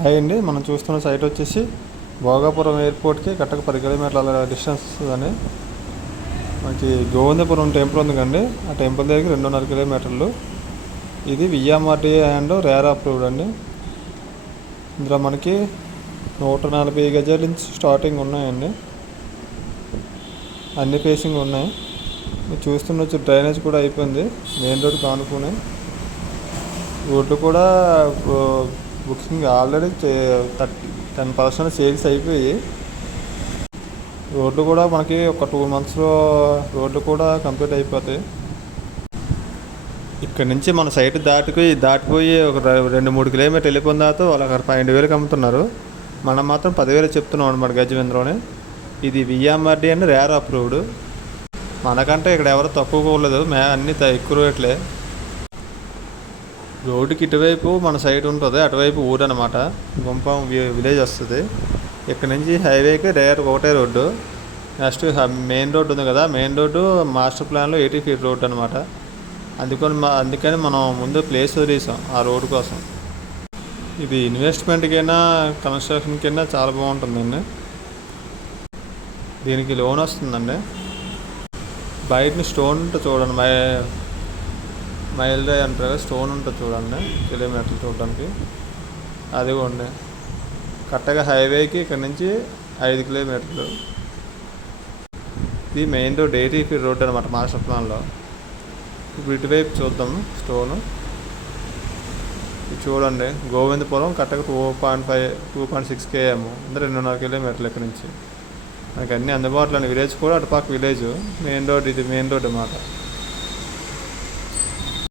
Hi అండి, మనం చూస్తున్న సైట్ వచ్చేసి భోగాపురం ఎయిర్పోర్ట్కి కరెక్ట్గా 10 కిలోమీటర్ల డిస్టెన్స్ అని మనకి గోవిందపురం టెంపుల్ ఉంది కండి. ఆ టెంపుల్ దగ్గరికి 2.5 కిలోమీటర్లు. ఇది విఎంఆర్టీఏ అండ్ రేరా అప్రూవ్డ్ అండి. ఇందులో మనకి 140 గజాల నుంచి స్టార్టింగ్ ఉన్నాయండి. అన్ని ఫేసింగ్ ఉన్నాయి. మీరు చూస్తున్న డ్రైనేజ్ కూడా అయిపోయింది. మెయిన్ రోడ్ కానుకునే రోడ్డు కూడా బుకింగ్ ఆల్రెడీ 10% సేల్స్ అయిపోయి, రోడ్లు కూడా మనకి ఒక 2 monthsలో రోడ్లు కూడా కంప్లీట్ అయిపోతాయి. ఇక్కడ నుంచి మన సైట్ దాటిపోయి ఒక 2-3 కిలోమీటర్లు వెళ్ళిపోయిన తర్వాత వాళ్ళు అక్కడ 12,000కి అమ్ముతున్నారు. మనం మాత్రం 10,000 చెప్తున్నాం అనమాట గజవేంద్రలోనే. ఇది విఎంఆర్డీ అండ్ రేర్ అప్రూవ్డ్. మనకంటే ఇక్కడ ఎవరు తక్కువ కోలేదు, అన్నీ ఎక్కువ రేట్లే. రోడ్డుకి ఇటువైపు మన సైట్ ఉంటుంది, అటువైపు ఊరు అనమాట. గుంపం విలేజ్ వస్తుంది. ఇక్కడ నుంచి హైవేకి ఒకటే రోడ్డు. నెక్స్ట్ మెయిన్ రోడ్డు ఉంది కదా, మెయిన్ రోడ్డు మాస్టర్ ప్లాన్లో 80 feet రోడ్డు అనమాట. అందుకని మనం ముందు ప్లేస్ వదిలేసాం ఆ రోడ్డు కోసం. ఇది ఇన్వెస్ట్మెంట్కైనా కన్స్ట్రక్షన్కైనా చాలా బాగుంటుందండి. దీనికి లోన్ వస్తుందండి. బయటని స్టోన్ ఉంటుంది చూడండి, మైల్ డ్రైవ్ అంటారు కదా, స్టోన్ ఉంటుంది చూడండి, కిలోమీటర్లు చూడడానికి. అది కూడా కరెక్ట్గా హైవేకి ఇక్కడ నుంచి 5 కిలోమీటర్లు. ఇది మెయిన్ రోడ్ 80 feet రోడ్ అనమాట మాస్టర్ ప్లాన్లో. ఇప్పుడు ఇటువైపు చూద్దాం స్టోను. ఇది చూడండి, గోవిందపురం కరెక్ట్గా 2.6 km, అంటే 2.5 కిలోమీటర్లు ఇక్కడ నుంచి. మనకి అన్నీ అందుబాటులో. విలేజ్ కూడా అటుపక్క విలేజ్, మెయిన్ రోడ్ ఇది మెయిన్ రోడ్ అన్నమాట.